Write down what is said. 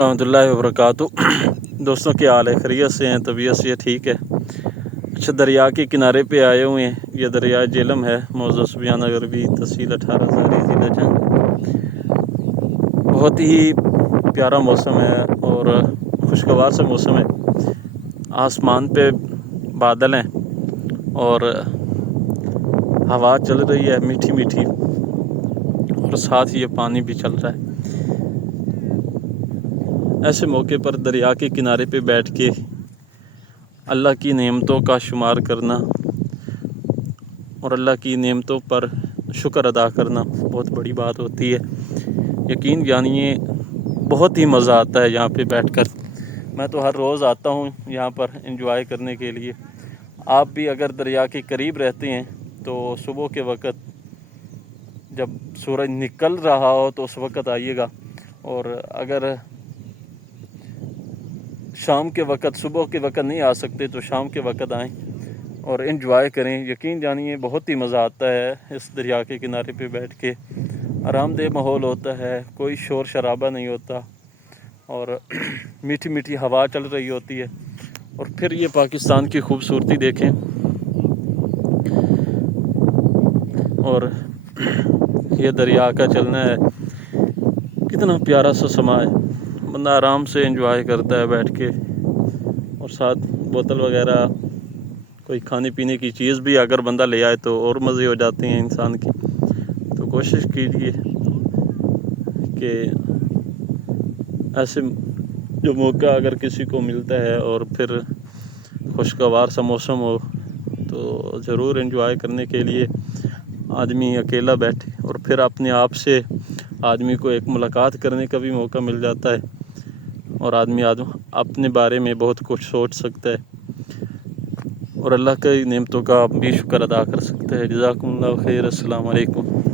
رحمۃ اللہ وبرکاتہ۔ دوستوں کیا حال ہے؟ خیریت سے ہیں؟ طبیعت سے ٹھیک ہے؟ اچھا، دریا کے کنارے پہ آئے ہوئے ہیں۔ یہ دریا جہلم ہے، موضوع سبحان غربی، تحصیل 18 زاری ضلع جنگ۔ بہت ہی پیارا موسم ہے اور خوشگوار سا موسم ہے۔ آسمان پہ بادل ہیں اور ہوا چل رہی ہے میٹھی میٹھی، اور ساتھ ہی یہ پانی بھی چل رہا ہے۔ ایسے موقع پر دریا کے کنارے پہ بیٹھ کے اللہ کی نعمتوں کا شمار کرنا اور اللہ کی نعمتوں پر شکر ادا کرنا بہت بڑی بات ہوتی ہے۔ یقین جانیے بہت ہی مزہ آتا ہے یہاں پہ بیٹھ کر۔ میں تو ہر روز آتا ہوں یہاں پر انجوائے کرنے کے لیے۔ آپ بھی اگر دریا کے قریب رہتے ہیں تو صبح کے وقت جب سورج نکل رہا ہو تو اس وقت آئیے گا، اور اگر شام کے وقت، صبح کے وقت نہیں آ سکتے تو شام کے وقت آئیں اور انجوائے کریں۔ یقین جانیے بہت ہی مزہ آتا ہے اس دریا کے کنارے پہ بیٹھ کے۔ آرام دہ ماحول ہوتا ہے، کوئی شور شرابہ نہیں ہوتا، اور میٹھی میٹھی ہوا چل رہی ہوتی ہے۔ اور پھر یہ پاکستان کی خوبصورتی دیکھیں، اور یہ دریا کا چلنا ہے، کتنا پیارا سا سما ہے۔ بندہ آرام سے انجوائے کرتا ہے بیٹھ کے، اور ساتھ بوتل وغیرہ کوئی کھانے پینے کی چیز بھی اگر بندہ لے آئے تو اور مزے ہو جاتے ہیں انسان کی۔ تو کوشش کیجیے کہ ایسے جو موقع اگر کسی کو ملتا ہے اور پھر خوشگوار سا موسم ہو تو ضرور انجوائے کرنے کے لیے آدمی اکیلا بیٹھے، اور پھر اپنے آپ سے آدمی کو ایک ملاقات کرنے کا بھی موقع مل جاتا ہے، اور آدمی اپنے بارے میں بہت کچھ سوچ سکتا ہے اور اللہ کی نعمتوں کا بھی شکر ادا کر سکتا ہے۔ جزاکم اللہ خیر۔ السلام علیکم۔